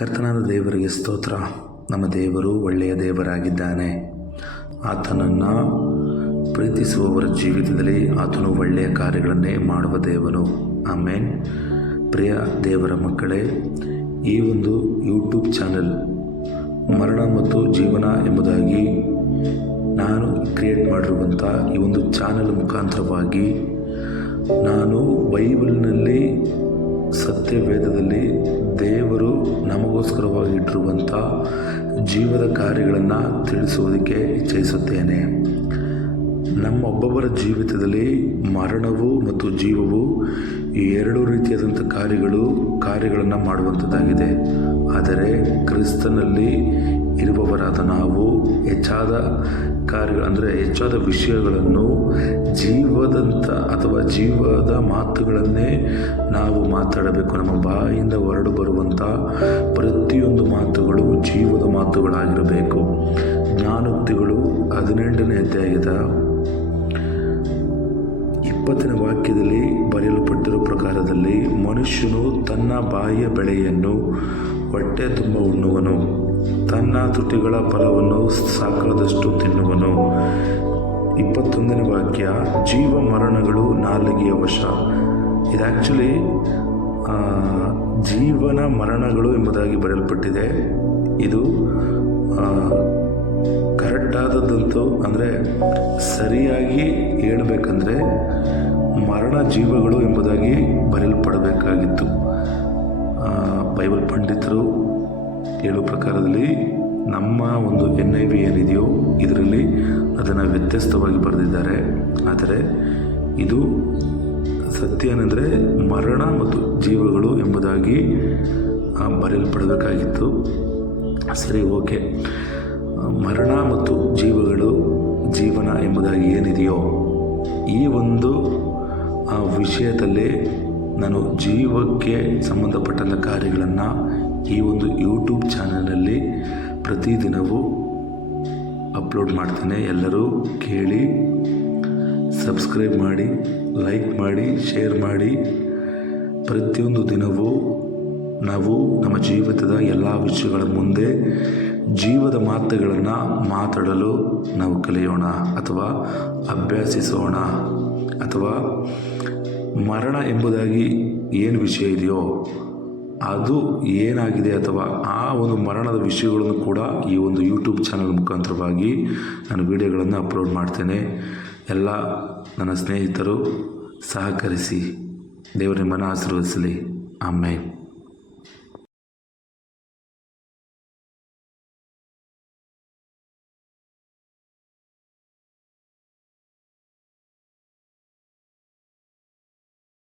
ಕರ್ತನಾದ ದೇವರಿಗೆ ಸ್ತೋತ್ರ. ನಮ್ಮ ದೇವರು ಒಳ್ಳೆಯ ದೇವರಾಗಿದ್ದಾನೆ. ಆತನನ್ನು ಪ್ರೀತಿಸುವವರ ಜೀವಿತದಲ್ಲಿ ಆತನು ಒಳ್ಳೆಯ ಕಾರ್ಯಗಳನ್ನೇ ಮಾಡುವ ದೇವನು. ಆಮೇನ್. ಪ್ರಿಯ ದೇವರ ಮಕ್ಕಳೇ, ಈ ಒಂದು ಯೂಟ್ಯೂಬ್ ಚಾನೆಲ್ ಮರಣ ಮತ್ತು ಜೀವನ ಎಂಬುದಾಗಿ ನಾನು ಕ್ರಿಯೇಟ್ ಮಾಡಿರುವಂಥ ಈ ಒಂದು ಚಾನೆಲ್ ಮುಖಾಂತರವಾಗಿ ನಾನು ಬೈಬಲ್ನಲ್ಲಿ ಸತ್ಯವೇದದಲ್ಲಿ ದೇವರು ನಮಗೋಸ್ಕರವಾಗಿ ಇಟ್ಟಿರುವಂಥ ಜೀವದ ಕಾರ್ಯಗಳನ್ನು ತಿಳಿಸುವುದಕ್ಕೆ ಇಚ್ಛಿಸುತ್ತೇನೆ. ನಮ್ಮ ಒಬ್ಬೊಬ್ಬರ ಜೀವಿತದಲ್ಲಿ ಮರಣವು ಮತ್ತು ಜೀವವು ಈ ಎರಡು ರೀತಿಯಾದಂಥ ಕಾರ್ಯಗಳು, ಕಾರ್ಯಗಳನ್ನು ಮಾಡುವಂಥದ್ದಾಗಿದೆ. ಆದರೆ ಕ್ರಿಸ್ತನಲ್ಲಿ ಇರುವವರಾದ ನಾವು ಹೆಚ್ಚಾದ ಕಾರ್ಯಗಳು ಅಂದರೆ ಹೆಚ್ಚಾದ ವಿಷಯಗಳನ್ನು ಜೀವದಂಥ ಅಥವಾ ಜೀವದ ಮಾತುಗಳನ್ನೇ ನಾವು ಮಾತಾಡಬೇಕು. ನಮ್ಮ ಬಾಯಿಂದ ಹೊರಡು ಬರುವಂಥ ಪ್ರತಿಯೊಂದು ಮಾತುಗಳು ಜೀವದ ಮಾತುಗಳಾಗಿರಬೇಕು. ಜ್ಞಾನೋಕ್ತಿಗಳು ಹದಿನೆಂಟನೇ ಅಧ್ಯಾಯದ ಇಪ್ಪತ್ತನೇ ವಾಕ್ಯದಲ್ಲಿ ಬರೆಯಲ್ಪಟ್ಟಿರೋ ಪ್ರಕಾರದಲ್ಲಿ ಮನುಷ್ಯನು ತನ್ನ ಬಾಯಿಯ ಬೆಳೆಯನ್ನು ಹೊಟ್ಟೆ ತುಂಬ ಉಣ್ಣುವನು. ತನ್ನ ತುಟಿಗಳ ಫಲವನ್ನು ಸಾಕಾದಷ್ಟು ತಿನ್ನುವನು. ಇಪ್ಪತ್ತೊಂದನೇ ವಾಕ್ಯ, ಜೀವ ಮರಣಗಳು ನಾಲಿಗೆಯ ವಶ. ಇದು ಆ್ಯಕ್ಚುಲಿ ಜೀವನ ಮರಣಗಳು ಎಂಬುದಾಗಿ ಬರೆಯಲ್ಪಟ್ಟಿದೆ. ಇದು ಕರೆಕ್ಟಾದದ್ದಂತೂ ಅಂದರೆ ಸರಿಯಾಗಿ ಹೇಳಬೇಕಂದ್ರೆ ಮರಣ ಜೀವಗಳು ಎಂಬುದಾಗಿ ಬರೆಯಲ್ಪಡಬೇಕಾಗಿತ್ತು. ಬೈಬಲ್ ಪಂಡಿತರು ಹೇಳುವ ಪ್ರಕಾರದಲ್ಲಿ ನಮ್ಮ ಒಂದು ಎನ್ ಐ ವಿ ಏನಿದೆಯೋ ಇದರಲ್ಲಿ ಅದನ್ನು ವ್ಯತ್ಯಸ್ತವಾಗಿ ಬರೆದಿದ್ದಾರೆ. ಆದರೆ ಇದು ಸತ್ಯ ಏನೆಂದರೆ ಮರಣ ಮತ್ತು ಜೀವಗಳು ಎಂಬುದಾಗಿ ಬರೆಯಲ್ಪಡಬೇಕಾಗಿತ್ತು. ಸರಿ, ಓಕೆ. ಮರಣ ಮತ್ತು ಜೀವಗಳು ಜೀವನ ಎಂಬುದಾಗಿ ಏನಿದೆಯೋ ಈ ಒಂದು ವಿಷಯದಲ್ಲಿ ನಾನು ಜೀವಕ್ಕೆ ಸಂಬಂಧಪಟ್ಟಂಥ ಕಾರ್ಯಗಳನ್ನು ಈ ಒಂದು ಯೂಟ್ಯೂಬ್ ಚಾನಲಲ್ಲಿ ಪ್ರತಿದಿನವೂ ಅಪ್ಲೋಡ್ ಮಾಡ್ತೇನೆ. ಎಲ್ಲರೂ ಕೇಳಿ ಸಬ್ಸ್ಕ್ರೈಬ್ ಮಾಡಿ ಲೈಕ್ ಮಾಡಿ ಶೇರ್ ಮಾಡಿ. ಪ್ರತಿಯೊಂದು ದಿನವೂ ನಾವು ನಮ್ಮ ಜೀವಿತದ ಎಲ್ಲ ವಿಷಯಗಳ ಮುಂದೆ ಜೀವದ ಮಾತುಗಳನ್ನು ಮಾತಾಡಲು ನಾವು ಕಲಿಯೋಣ ಅಥವಾ ಅಭ್ಯಾಸಿಸೋಣ ಅಥವಾ ಮರಣ ಎಂಬುದಾಗಿ ಏನು ವಿಷಯ ಇದೆಯೋ ಅದು ಏನಾಗಿದೆ ಅಥವಾ ಆ ಒಂದು ಮರಣದ ವಿಷಯಗಳನ್ನು ಕೂಡ ಈ ಒಂದು ಯೂಟ್ಯೂಬ್ ಚಾನಲ್ ಮುಖಾಂತರವಾಗಿ ನಾನು ವಿಡಿಯೋಗಳನ್ನು ಅಪ್ಲೋಡ್ ಮಾಡ್ತೇನೆ. ಎಲ್ಲ ನನ್ನ ಸ್ನೇಹಿತರು ಸಹಕರಿಸಿ ದೇವರ ನಿಮ್ಮನ್ನು ಆಶೀರ್ವದಿಸಲಿ. ಆಮೇಲೆ